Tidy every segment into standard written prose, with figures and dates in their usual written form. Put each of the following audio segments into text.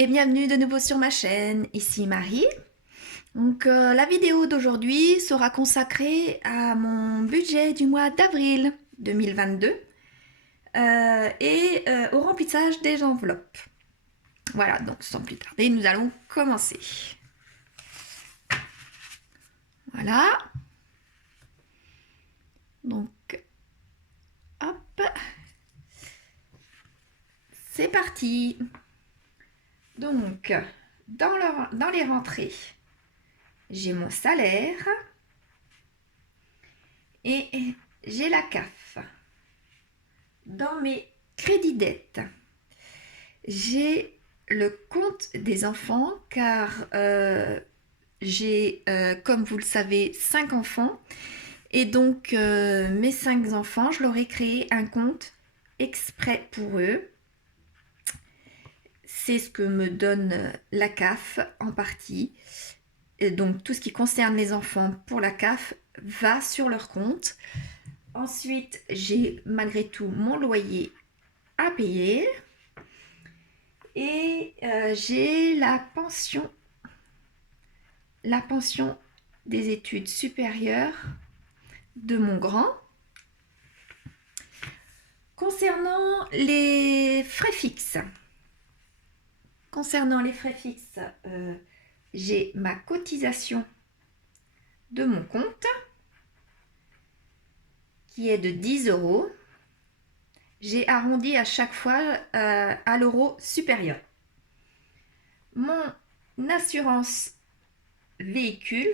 et bienvenue de nouveau sur ma chaîne, ici Marie. Donc la vidéo d'aujourd'hui sera consacrée à mon budget du mois d'avril 2022 au remplissage des enveloppes. Voilà, donc sans plus tarder, nous allons commencer. Voilà. Donc, hop. C'est parti. Donc, dans les rentrées, j'ai mon salaire et j'ai la CAF. Dans mes crédits dettes, j'ai le compte des enfants car j'ai, comme vous le savez, 5 enfants. Et donc, mes 5 enfants, je leur ai créé un compte exprès pour eux. C'est ce que me donne la CAF en partie. Et donc, tout ce qui concerne les enfants pour la CAF va sur leur compte. Ensuite, j'ai malgré tout mon loyer à payer. Et j'ai la pension des études supérieures de mon grand. Concernant les frais fixes, j'ai ma cotisation de mon compte qui est de 10 euros. J'ai arrondi à chaque fois à l'euro supérieur. Mon assurance véhicule,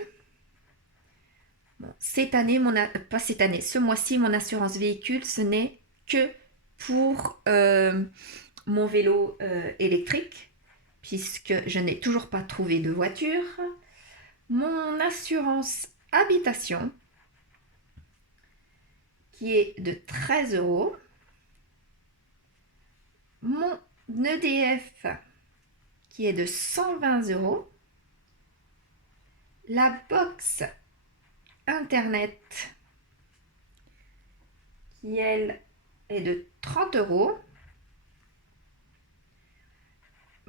bon, ce mois-ci, mon assurance véhicule, ce n'est que pour mon vélo électrique, puisque je n'ai toujours pas trouvé de voiture. Mon assurance habitation, qui est de 13 euros. Mon EDF, qui est de 120 euros. La box internet, qui elle est de 30 euros.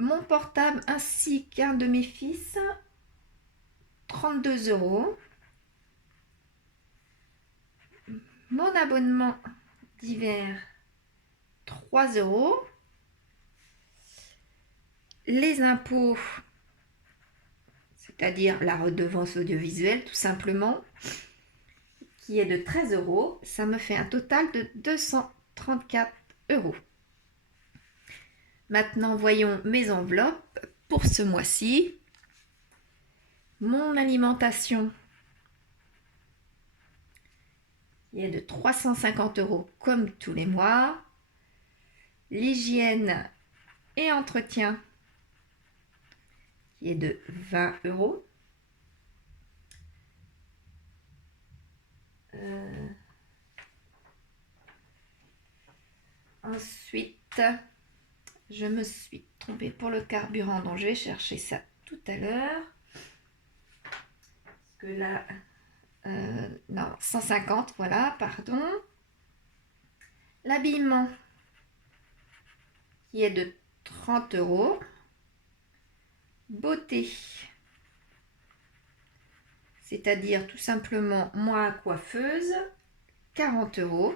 Mon portable ainsi qu'un de mes fils, 32 euros. Mon abonnement d'hiver, 3 euros. Les impôts, c'est-à-dire la redevance audiovisuelle tout simplement, qui est de 13 euros. Ça me fait un total de 234 euros. Maintenant, voyons mes enveloppes pour ce mois-ci. Mon alimentation, qui est de 350 euros comme tous les mois. L'hygiène et entretien, qui est de 20 euros. Ensuite, je me suis trompée pour le carburant, donc je vais chercher ça tout à l'heure. Parce que là, non, 150, voilà, pardon. L'habillement, qui est de 30 euros. Beauté, c'est-à-dire tout simplement moi coiffeuse, 40 euros.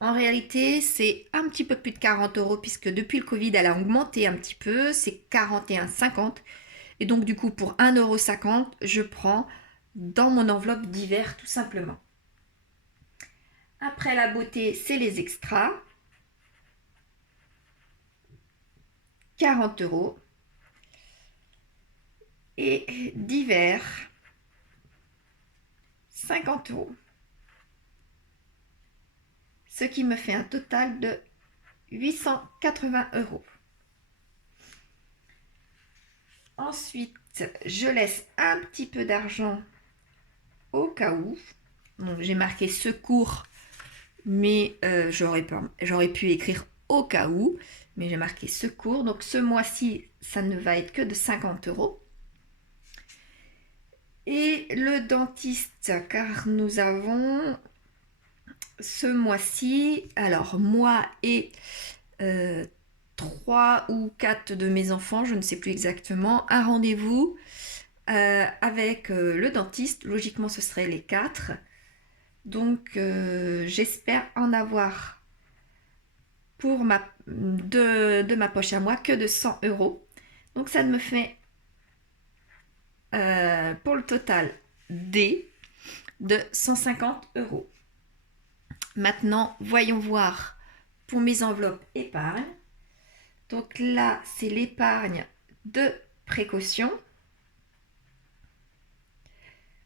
En réalité, c'est un petit peu plus de 40 euros puisque depuis le Covid, elle a augmenté un petit peu, c'est 41,50. Et donc du coup, pour 1,50 €, je prends dans mon enveloppe d'hiver tout simplement. Après la beauté, c'est les extras. 40 euros. Et d'hiver, 50 euros. Ce qui me fait un total de 880 euros. Ensuite, je laisse un petit peu d'argent au cas où. Donc, j'ai marqué secours, mais j'aurais pu écrire au cas où, mais j'ai marqué secours. Donc, ce mois-ci, ça ne va être que de 50 euros. Et le dentiste, car nous avons ce mois-ci, alors moi et 3 ou 4 de mes enfants, je ne sais plus exactement, un rendez-vous avec le dentiste. Logiquement, ce serait les 4. Donc, j'espère en avoir pour de ma poche à moi que de 100 euros. Donc, ça me fait pour le total de 150 euros. Maintenant, voyons voir pour mes enveloppes épargne. Donc là, c'est l'épargne de précaution.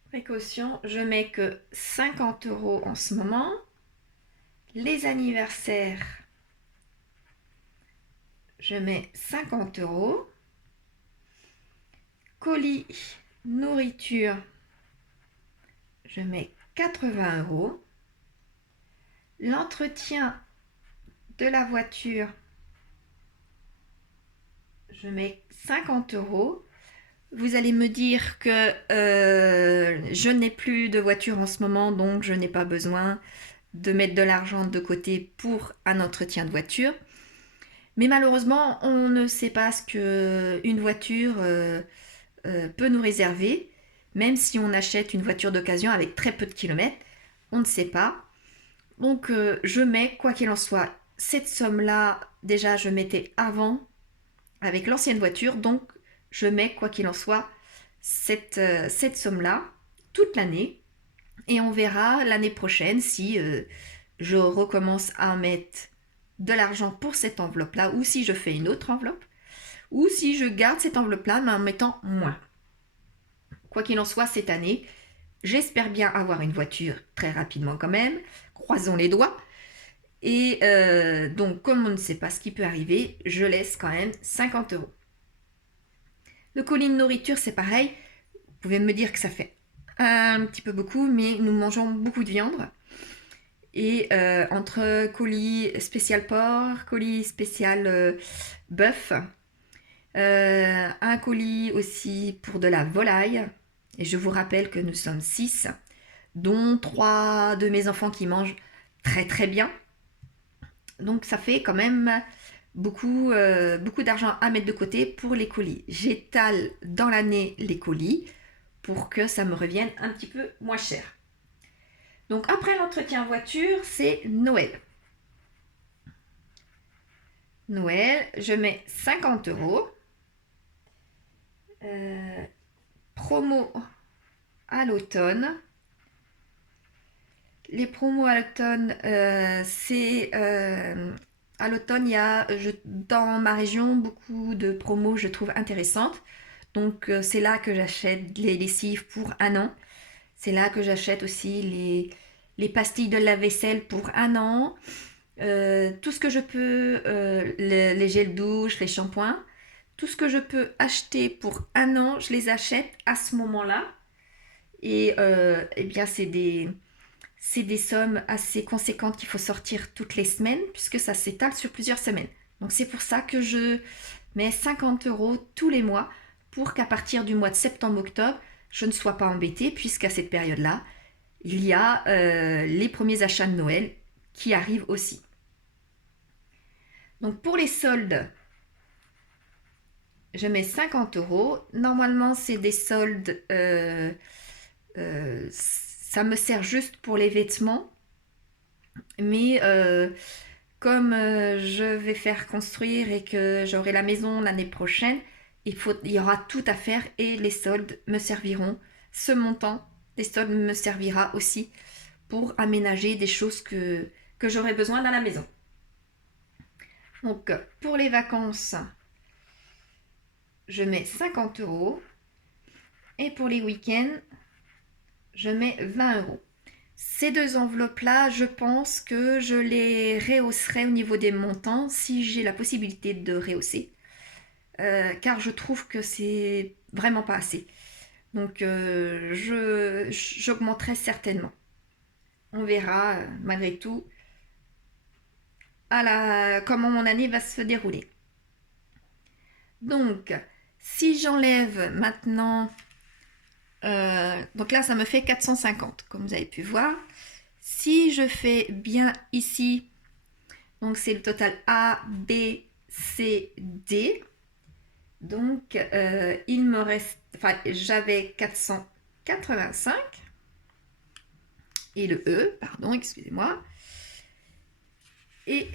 Précaution, je mets que 50 euros en ce moment. Les anniversaires, je mets 50 euros. Colis, nourriture, je mets 80 euros. L'entretien de la voiture, je mets 50 euros. Vous allez me dire que je n'ai plus de voiture en ce moment, donc je n'ai pas besoin de mettre de l'argent de côté pour un entretien de voiture. Mais malheureusement, on ne sait pas ce qu'une voiture peut nous réserver. Même si on achète une voiture d'occasion avec très peu de kilomètres, on ne sait pas. Donc je mets, quoi qu'il en soit, cette somme-là, déjà je mettais avant avec l'ancienne voiture, donc je mets, quoi qu'il en soit, cette somme-là toute l'année. Et on verra l'année prochaine si je recommence à mettre de l'argent pour cette enveloppe-là, ou si je fais une autre enveloppe, ou si je garde cette enveloppe-là, mais en mettant moins. Quoi qu'il en soit, cette année, j'espère bien avoir une voiture très rapidement quand même. Croisons les doigts. Et donc, comme on ne sait pas ce qui peut arriver, je laisse quand même 50 euros. Le colis de nourriture, c'est pareil. Vous pouvez me dire que ça fait un petit peu beaucoup, mais nous mangeons beaucoup de viande. Et entre colis spécial porc, colis spécial bœuf, un colis aussi pour de la volaille. Et je vous rappelle que nous sommes 6, dont 3 de mes enfants qui mangent très très bien. Donc ça fait quand même beaucoup d'argent à mettre de côté pour les colis. J'étale dans l'année les colis pour que ça me revienne un petit peu moins cher. Donc après l'entretien voiture, c'est Noël. Noël, je mets 50 euros. Promo à l'automne. Les promos à l'automne, c'est à l'automne, il y a dans ma région beaucoup de promos, je trouve intéressantes. Donc c'est là que j'achète les lessives pour 1 an. C'est là que j'achète aussi les pastilles de lave-vaisselle pour 1 an. Tout ce que je peux, les gels douche, les shampoings, tout ce que je peux acheter pour 1 an, je les achète à ce moment-là. Et eh bien, c'est des sommes assez conséquentes qu'il faut sortir toutes les semaines, puisque ça s'étale sur plusieurs semaines. Donc c'est pour ça que je mets 50 euros tous les mois pour qu'à partir du mois de septembre-octobre, je ne sois pas embêtée, puisqu'à cette période-là, il y a les premiers achats de Noël qui arrivent aussi. Donc pour les soldes, je mets 50 euros. Normalement, c'est des soldes, ça me sert juste pour les vêtements. Mais comme je vais faire construire et que j'aurai la maison l'année prochaine, il y aura tout à faire et les soldes me serviront. Ce montant des soldes me servira aussi pour aménager des choses que j'aurai besoin dans la maison. Donc pour les vacances, je mets 50 euros. Et pour les week-ends, je mets 20 euros. Ces deux enveloppes-là, je pense que je les rehausserai au niveau des montants si j'ai la possibilité de rehausser. Car je trouve que c'est vraiment pas assez. Donc j'augmenterai certainement. On verra malgré tout comment mon année va se dérouler. Donc, si j'enlève maintenant, donc là ça me fait 450 comme vous avez pu voir. Si je fais bien ici, donc c'est le total A, B, c'est D. Donc, il me reste... Enfin, j'avais 485. Et le E, pardon, excusez-moi. Et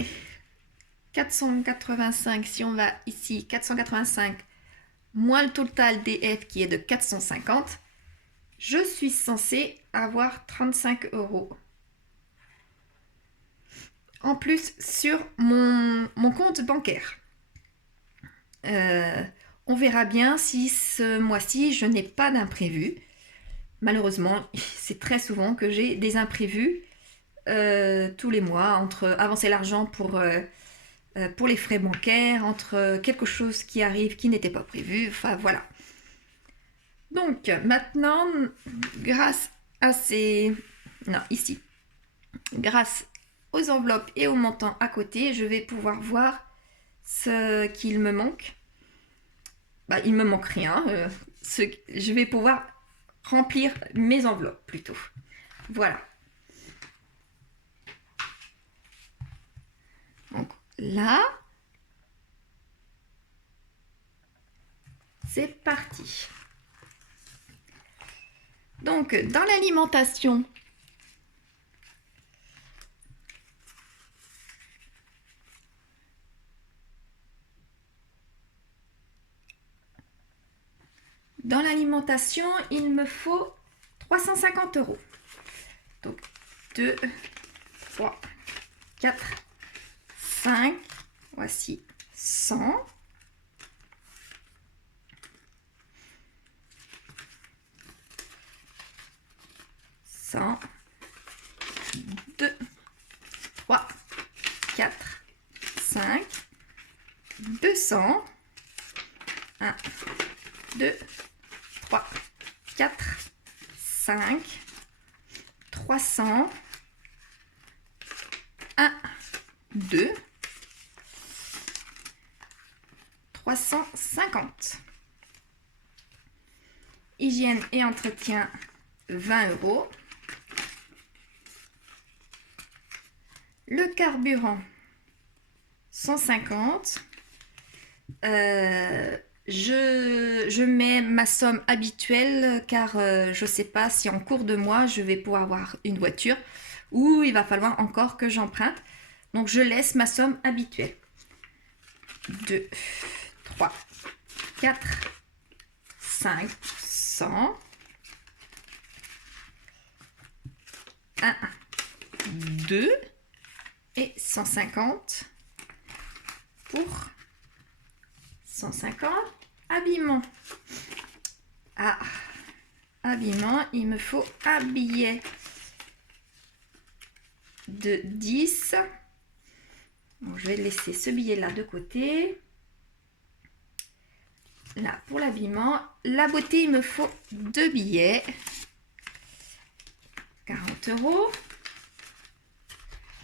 485, si on va ici, 485 moins le total DF qui est de 450, je suis censée avoir 35 € en plus sur mon compte bancaire. On verra bien si ce mois-ci je n'ai pas d'imprévu. Malheureusement, c'est très souvent que j'ai des imprévus tous les mois, entre avancer l'argent pour les frais bancaires, entre quelque chose qui arrive qui n'était pas prévu, enfin voilà. Donc maintenant, grâce à ces... Non, ici. Grâce aux enveloppes et aux montants à côté, je vais pouvoir voir ce qu'il me manque. Bah, il me manque rien. Je vais pouvoir remplir mes enveloppes plutôt. Voilà. Donc là, c'est parti. Donc dans l'alimentation, il me faut 350 €. Donc 2, 3, 4, 5, voici 100. 100, 2, 3, 4, 5, 200, 1, 2, 3, 4, 5, 300, 1, 2, 350. Hygiène et entretien, 20 €. Le carburant, 150. Je mets ma somme habituelle car je ne sais pas si en cours de mois je vais pouvoir avoir une voiture ou il va falloir encore que j'emprunte. Donc je laisse ma somme habituelle. 2, 3, 4, 5, 100. 1, 2 et 150 pour 150. Habillement. Ah, habillement, il me faut un billet de 10. Bon, je vais laisser ce billet là de côté. Là, pour l'habillement. La beauté, il me faut 2 billets. 40 €.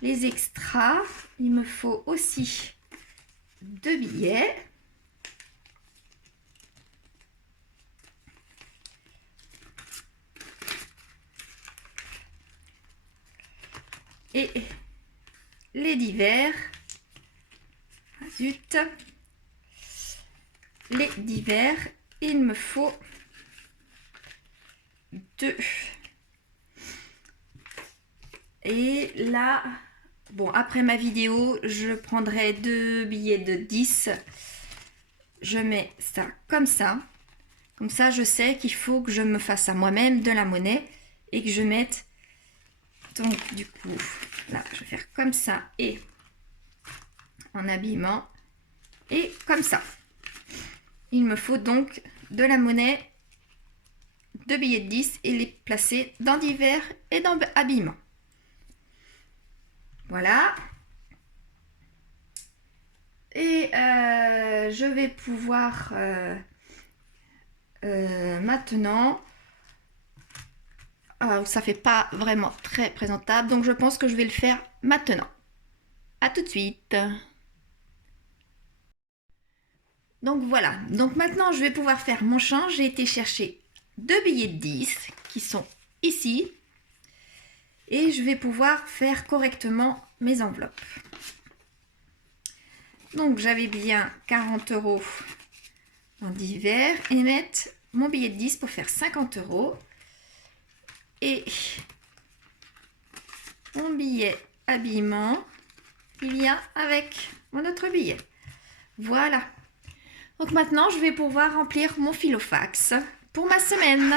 Les extras, il me faut aussi 2 billets. Et les divers, zut, les divers, il me faut 2. Et là, bon, après ma vidéo, je prendrai 2 billets de 10. Je mets ça comme ça. Comme ça, je sais qu'il faut que je me fasse à moi-même de la monnaie et que je mette... Donc, du coup, là, je vais faire comme ça et en habillement et comme ça. Il me faut donc de la monnaie, 2 billets de 10 et les placer dans divers et dans habillement. Voilà. Et je vais pouvoir maintenant... ça fait pas vraiment très présentable, donc je pense que je vais le faire maintenant. À tout de suite. Donc voilà, donc maintenant je vais pouvoir faire mon change. J'ai été chercher 2 billets de 10 qui sont ici et je vais pouvoir faire correctement mes enveloppes. Donc j'avais bien 40 € en divers et mettre mon billet de 10 pour faire 50 €. Et mon billet habillement, il vient avec mon autre billet. Voilà. Donc maintenant, je vais pouvoir remplir mon filofax pour ma semaine.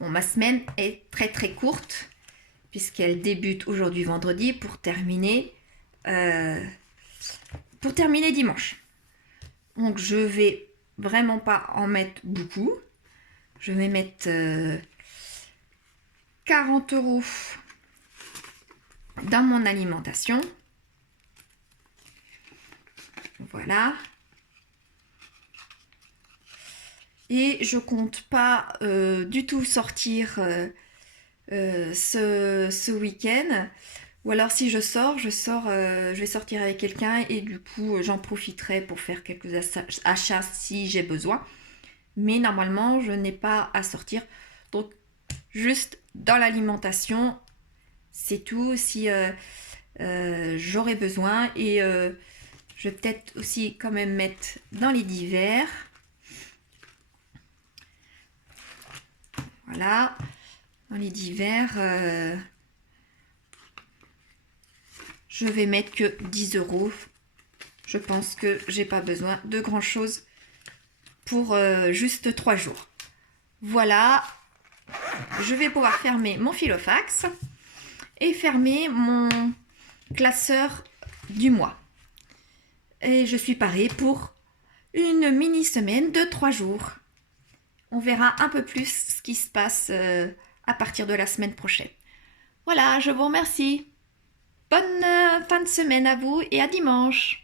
Bon, ma semaine est très très courte puisqu'elle débute aujourd'hui vendredi pour terminer dimanche. Donc je vais vraiment pas en mettre beaucoup. Je vais mettre 40 € dans mon alimentation. Voilà. Et je compte pas du tout sortir ce week-end. Ou alors si je sors, je vais sortir avec quelqu'un et du coup j'en profiterai pour faire quelques achats si j'ai besoin. Mais normalement je n'ai pas à sortir. Donc juste dans l'alimentation, c'est tout. Si j'aurai besoin et je vais peut-être aussi quand même mettre dans les divers. Voilà, dans les divers, je vais mettre que 10 €. Je pense que j'ai pas besoin de grand chose pour juste 3 jours. Voilà, je vais pouvoir fermer mon filofax et fermer mon classeur du mois. Et je suis parée pour une mini semaine de 3 jours. On verra un peu plus ce qui se passe à partir de la semaine prochaine. Voilà, je vous remercie. Bonne fin de semaine à vous et à dimanche.